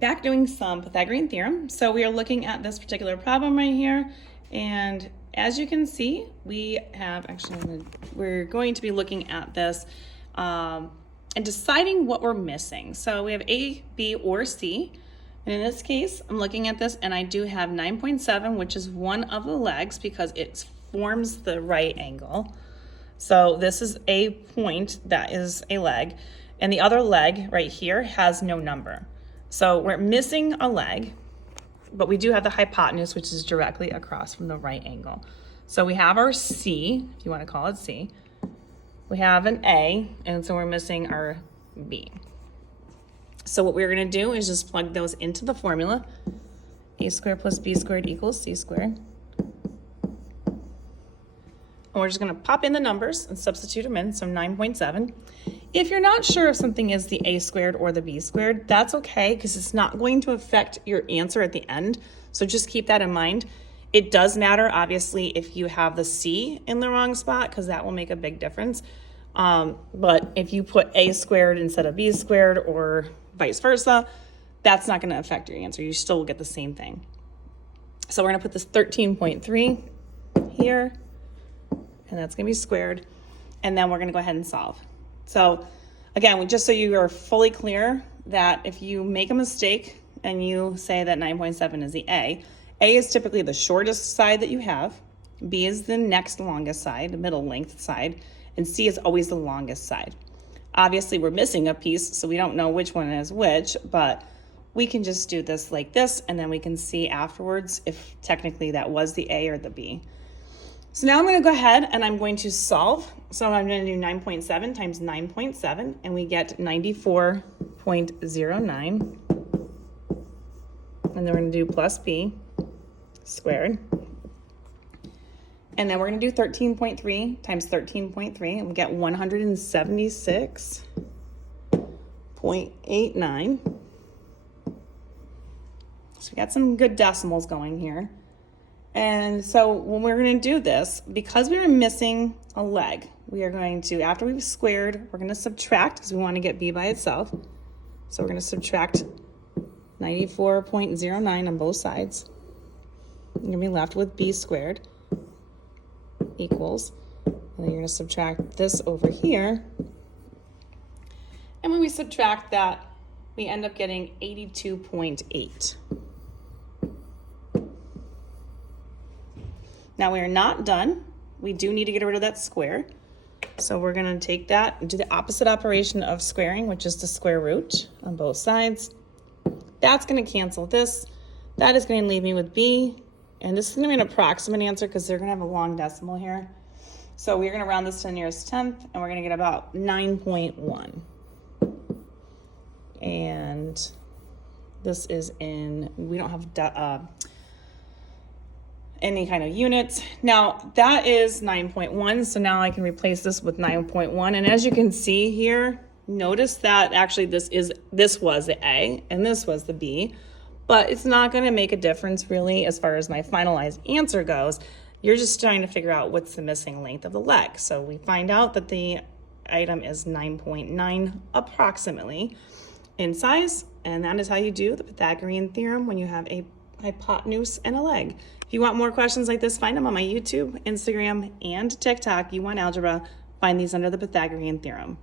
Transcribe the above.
back doing some Pythagorean theorem. So we are looking at this particular problem right here. And as you can see, we have we're going to be looking at this and deciding what we're missing. So we have A, B, or C. And in this case, I'm looking at this and I do have 9.7, which is one of the legs because it forms the right angle. So this is a point that is a leg. And the other leg right here has no number. So we're missing a leg, but we do have the hypotenuse, which is directly across from the right angle. So we have our C, if you want to call it C. We have an A, and so we're missing our B. So what we're going to do is just plug those into the formula. A squared plus B squared equals C squared. And we're just going to pop in the numbers and substitute them in, so 9.7. If you're not sure if something is the A squared or the B squared, that's okay because it's not going to affect your answer at the end. So just keep that in mind. It does matter, obviously, if you have the C in the wrong spot because that will make a big difference. But if you put A squared instead of B squared or vice versa, that's not going to affect your answer. You still will get the same thing. So we're going to put this 13.3 here, and that's going to be squared. And then we're going to go ahead and solve. So again, just so you are fully clear that if you make a mistake and you say that 9.7 is the A is typically the shortest side that you have, B is the next longest side, the middle length side, and C is always the longest side. Obviously, we're missing a piece, so we don't know which one is which, but we can just do this like this, and then we can see afterwards if technically that was the A or the B. So now I'm going to go ahead and I'm going to solve. So I'm going to do 9.7 times 9.7, and we get 94.09. And then we're going to do plus B squared. And then we're going to do 13.3 times 13.3, and we get 176.89. So we got some good decimals going here. And so when we're going to do this, because we were missing a leg, we are going to, after we've squared, we're going to subtract because we want to get B by itself. So we're going to subtract 94.09 on both sides. You're going to be left with B squared equals, and then you're going to subtract this over here. And when we subtract that, we end up getting 82.8. Now we are not done. We do need to get rid of that square. So we're going to take that and do the opposite operation of squaring, which is the square root on both sides. That's going to cancel this. That is going to leave me with B. And this is going to be an approximate answer because they're going to have a long decimal here. So we're going to round this to the nearest tenth, and we're going to get about 9.1. And this is in, we don't have any kind of units. Now that is 9.1, so now I can replace this with 9.1. And as you can see here, notice that actually this was the A and this was the B, but it's not going to make a difference really as far as my finalized answer goes. You're just trying to figure out what's the missing length of the leg. So we find out that the item is 9.9 approximately in size, and that is how you do the Pythagorean theorem when you have a hypotenuse and a leg. If you want more questions like this, find them on my YouTube, Instagram, and TikTok. YouWantAlgebra. Find these under the Pythagorean theorem.